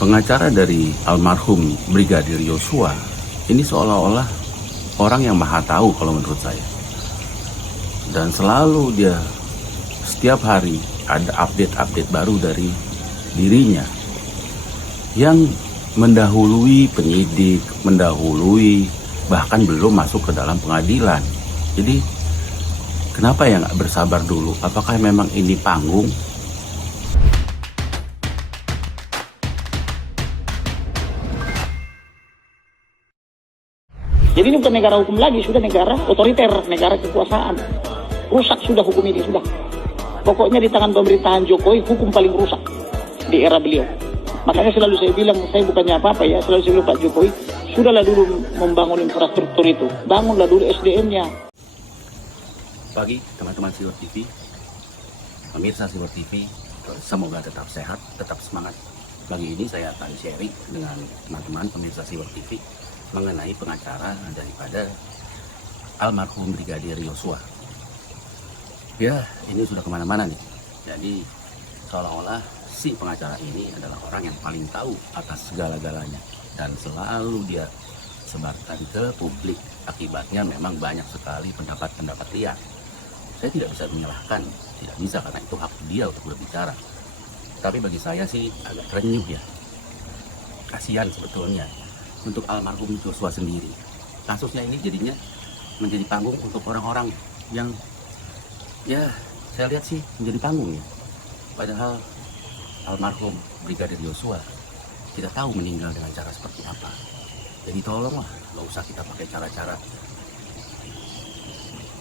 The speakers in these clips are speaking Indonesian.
Pengacara dari almarhum Brigadir Yosua ini seolah-olah orang yang maha tahu kalau menurut saya. Dan selalu dia setiap hari ada update-update baru dari dirinya yang mendahului penyidik, mendahului bahkan belum masuk ke dalam pengadilan. Jadi kenapa ya nggak bersabar dulu? Apakah memang ini panggung? Jadi ini bukan negara hukum lagi, sudah negara otoriter, negara kekuasaan. Rusak sudah hukum ini, sudah. Pokoknya di tangan pemerintahan Jokowi, hukum paling rusak di era beliau. Makanya selalu saya bilang, saya bukannya apa-apa ya, selalu saya bilang Pak Jokowi, sudahlah dulu membangun infrastruktur itu. Bangunlah dulu SDM-nya. Pagi teman-teman Siwar TV, pemirsa Siwar TV, semoga tetap sehat, tetap semangat. Pagi ini saya akan sharing dengan teman-teman pemirsa Siwar TV mengenai pengacara daripada almarhum Brigadir Yosua. Ya, ini sudah kemana-mana nih. Jadi seolah-olah si pengacara ini adalah orang yang paling tahu atas segala-galanya dan selalu dia sebarkan ke publik. Akibatnya memang banyak sekali pendapat-pendapat liar. Saya tidak bisa menyalahkan, tidak bisa, karena itu hak dia untuk berbicara. Tapi bagi saya sih agak renyuh ya. Kasihan sebetulnya untuk almarhum Joshua sendiri. Kasusnya ini jadinya menjadi panggung untuk orang-orang yang ya saya lihat sih menjadi panggung ya. Padahal almarhum Brigadir Yosua kita tahu meninggal dengan cara seperti apa. Jadi tolonglah, nggak usah kita pakai cara-cara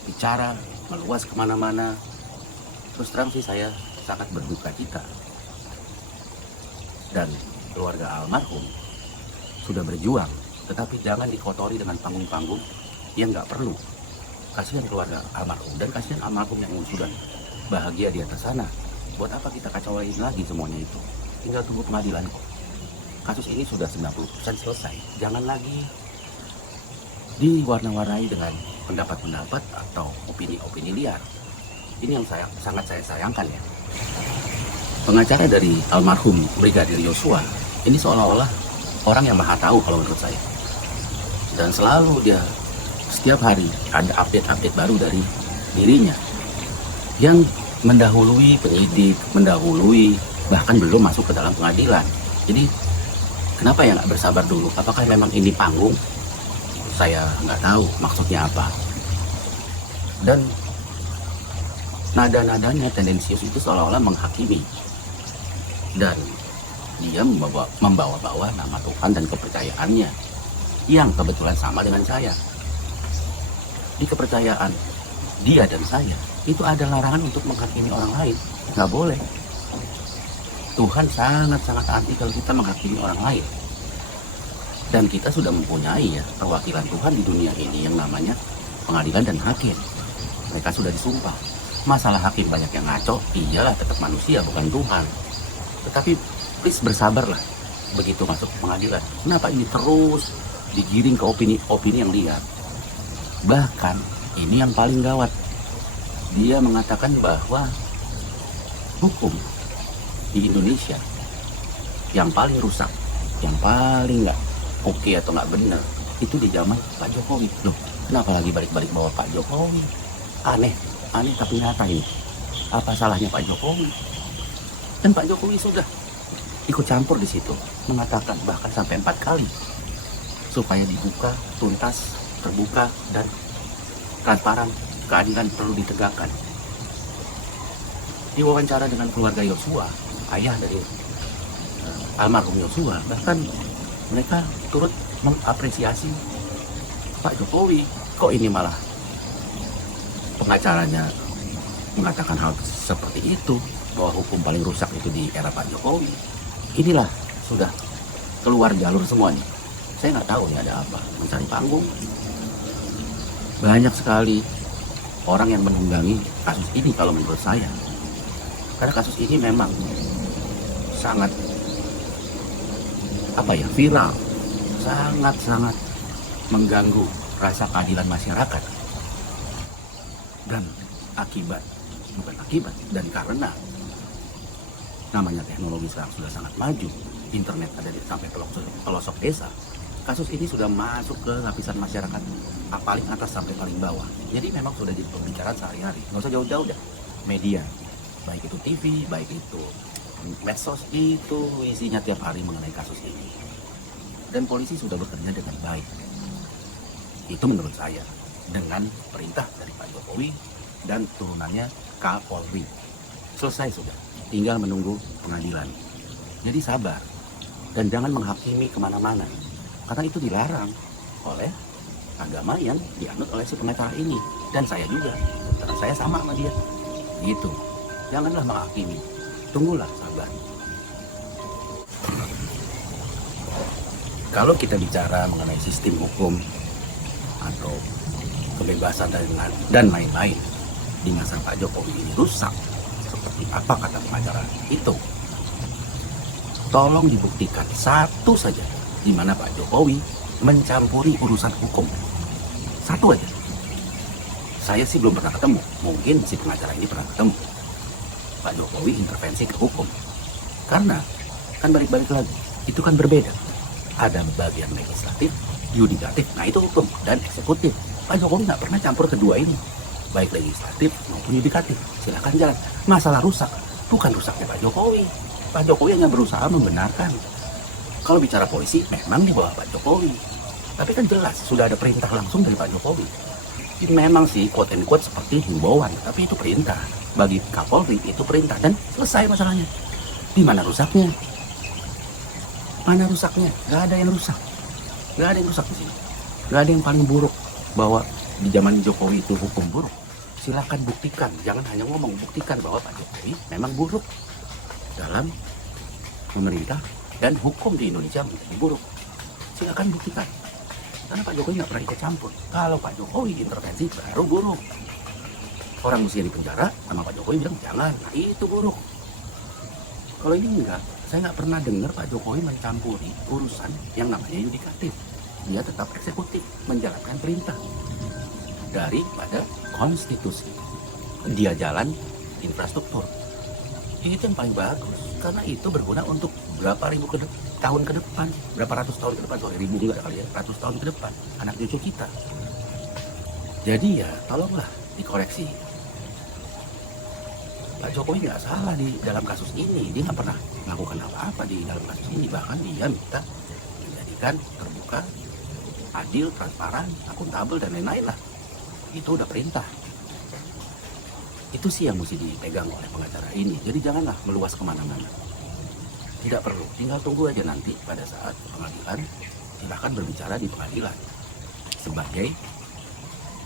bicara meluas kemana-mana. Terus terang sih saya sangat berduka cita. Dan keluarga almarhum sudah berjuang, tetapi jangan dikotori dengan panggung-panggung yang nggak perlu. Kasihan keluarga almarhum dan kasihan almarhum yang sudah bahagia di atas sana. Buat apa kita kacauin lagi semuanya itu? Tinggal tunggu pengadilan kok. Kasus ini sudah 90% selesai. Jangan lagi diwarna-warnai dengan pendapat-pendapat atau opini-opini liar. Ini yang sangat saya sayangkan ya. Pengacara dari almarhum Brigadir Yosua ini seolah-olah orang yang maha tahu kalau menurut saya. Dan selalu dia setiap hari ada update-update baru dari dirinya yang mendahului penyidik, mendahului bahkan belum masuk ke dalam pengadilan. Jadi kenapa ya nggak bersabar dulu? Apakah memang ini panggung? Saya nggak tahu maksudnya apa. Dan nada-nadanya tendensius itu seolah-olah menghakimi. Dan dia membawa-bawa nama Tuhan dan kepercayaannya yang kebetulan sama dengan saya. Di kepercayaan dia dan saya itu ada larangan untuk menghakimi orang lain. Nggak boleh. Tuhan sangat-sangat anti kalau kita menghakimi orang lain. Dan kita sudah mempunyai ya perwakilan Tuhan di dunia ini yang namanya pengadilan dan hakim. Mereka sudah disumpah. Masalah hakim banyak yang ngaco, iyalah tetap manusia bukan Tuhan. Tetapi please bersabarlah begitu masuk ke pengadilan. Kenapa ini terus digiring ke opini yang liar? Bahkan ini yang paling gawat. Dia mengatakan bahwa hukum di Indonesia yang paling rusak, yang paling nggak oke atau nggak benar itu di zaman Pak Jokowi. Loh, kenapa lagi balik-balik bawa Pak Jokowi? Aneh tapi nyata ini. Apa salahnya Pak Jokowi? Dan Pak Jokowi sudah ikut campur di situ, mengatakan bahkan sampai 4 kali supaya dibuka, tuntas, terbuka dan transparan, keadilan perlu ditegakkan. Di wawancara dengan keluarga Yosua, ayah dari almarhum Yosua, bahkan mereka turut mengapresiasi Pak Jokowi. Kok ini malah pengacaranya mengatakan hal seperti itu, bahwa hukum paling rusak itu di era Pak Jokowi. Inilah sudah keluar jalur semua nih. Saya nggak tahu nih ada apa, mencari panggung. Banyak sekali orang yang menunggangi kasus ini kalau menurut saya. Karena kasus ini memang sangat viral, sangat mengganggu rasa keadilan masyarakat. Dan bukan akibat, dan karena namanya teknologi sekarang sudah sangat maju, internet ada sampai pelosok desa, kasus ini sudah masuk ke lapisan masyarakat paling atas sampai paling bawah. Jadi memang sudah jadi pembicaraan sehari-hari, nggak usah jauh-jauh dah. Media, baik itu TV, baik itu medsos, itu isinya tiap hari mengenai kasus ini. Dan polisi sudah bekerja dengan baik. Itu menurut saya, dengan perintah dari Pak Jokowi dan turunannya Kapolri. Selesai sudah, tinggal menunggu pengadilan. Jadi sabar, dan jangan menghakimi kemana-mana, karena itu dilarang oleh agama yang dianut oleh si pengacara ini. Dan saya juga, karena saya sama sama dia. Gitu, janganlah menghakimi, tunggulah sabar. Kalau kita bicara mengenai sistem hukum atau kebebasan dan lain-lain di masa Pak Jokowi ini rusak, seperti apa kata pengacara itu, tolong dibuktikan satu saja di mana Pak Jokowi mencampuri urusan hukum. Satu aja. Saya sih belum pernah ketemu, mungkin si pengacara ini pernah ketemu Pak Jokowi intervensi ke hukum. Karena kan balik-balik lagi, itu kan berbeda. Ada bagian legislatif, yudikatif, nah itu hukum, dan eksekutif. Pak Jokowi nggak pernah campur kedua ini, baik legislatif maupun yudikatif. Silakan jalan. Masalah rusak, bukan rusaknya Pak Jokowi. Pak Jokowi hanya berusaha membenarkan. Kalau bicara polisi, memang di bawah Pak Jokowi. Tapi kan jelas, sudah ada perintah langsung dari Pak Jokowi. Memang sih, quote and quote seperti himbauan, tapi itu perintah. Bagi Kapolri itu perintah, dan selesai masalahnya. Di mana rusaknya? Mana rusaknya? Gak ada yang rusak. Gak ada yang rusak di sini. Gak ada yang paling buruk bahwa di zaman Jokowi itu hukum buruk. Silakan buktikan, jangan hanya ngomong, buktikan bahwa Pak Jokowi memang buruk dalam memerintah dan hukum di Indonesia menjadi buruk. Silakan buktikan. Karena Pak Jokowi nggak pernah ikut campur. Kalau Pak Jokowi intervensi baru buruk. Orang mesti di penjara, sama Pak Jokowi bilang jangan, nah itu buruk. Kalau ini enggak, saya nggak pernah dengar Pak Jokowi mencampuri urusan yang namanya yudikatif. Dia tetap eksekutif, menjalankan perintah daripada konstitusi. Dia jalan infrastruktur. Itu yang paling bagus, karena itu berguna untuk berapa ribu tahun ke depan, berapa ratus tahun ke depan, sorry, ribu enggak kali ya, ratus tahun ke depan, anak cucu kita. Jadi ya, tolonglah dikoreksi. Pak Jokowi nggak salah di dalam kasus ini, dia nggak pernah melakukan apa-apa di dalam kasus ini, bahkan dia minta menjadikan terbuka, adil, transparan, akuntabel, dan lain-lain lah. Itu udah perintah. Itu sih yang mesti dipegang oleh pengacara ini. Jadi janganlah meluas kemana-mana. Tidak perlu, tinggal tunggu aja nanti pada saat pengadilan. Silakan berbicara di pengadilan sebagai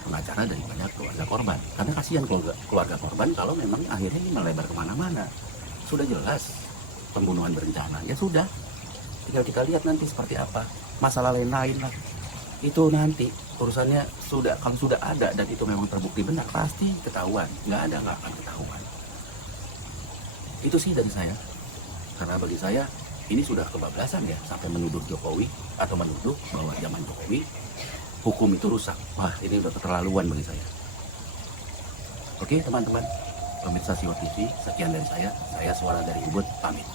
pengacara daripada keluarga korban. Karena kasihan keluarga korban kalau memang akhirnya ini melebar kemana-mana. Sudah jelas pembunuhan berencana, ya sudah. Tinggal kita lihat nanti seperti apa. Masalah lain-lain lah. Itu nanti urusannya sudah, kalau sudah ada dan itu memang terbukti benar, pasti ketahuan. Nggak ada, nggak akan ketahuan. Itu sih dari saya. Karena bagi saya ini sudah kebablasan ya, sampai menuduh Jokowi atau menuduh bahwa zaman Jokowi hukum itu rusak. Wah, ini udah keterlaluan bagi saya. Oke teman-teman, pemirsa Siwo TV, sekian dari saya. Saya Suara dari Ubud, pamit.